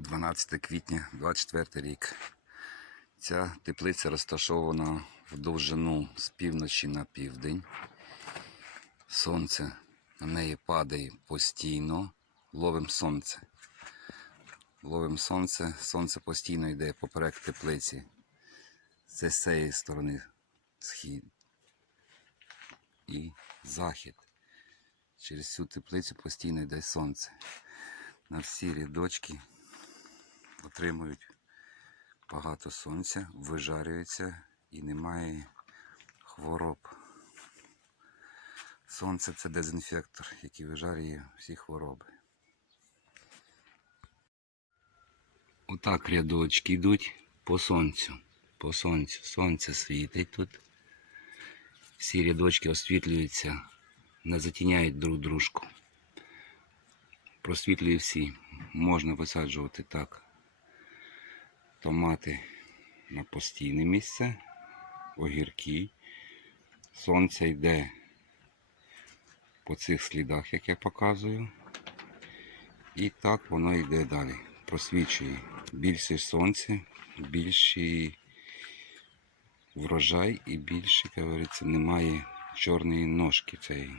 12 квітня 24 рік. Ця теплиця розташована в довжину з півночі на південь. Сонце на неї падає постійно. Ловим сонце. Ловим сонце. Сонце постійно йде поперек теплиці. Це з цієї сторони схід і захід. Через цю теплицю постійно йде сонце. На всі рядочки отримують багато сонця, вижарюються і немає хвороб. Сонце це дезінфектор, який вижарює всі хвороби. Отак рядочки йдуть по сонцю. По сонцю. Сонце світить тут. Всі рядочки освітлюються, не затіняють друг дружку. Просвітлює всі. Можна висаджувати так. Томати на постійне місце, огірки. Сонце йде по цих слідах, як я показую. І так воно йде далі. Просвічує. Більше сонця, більший врожай і більше, як говориться, немає чорної ножки цієї.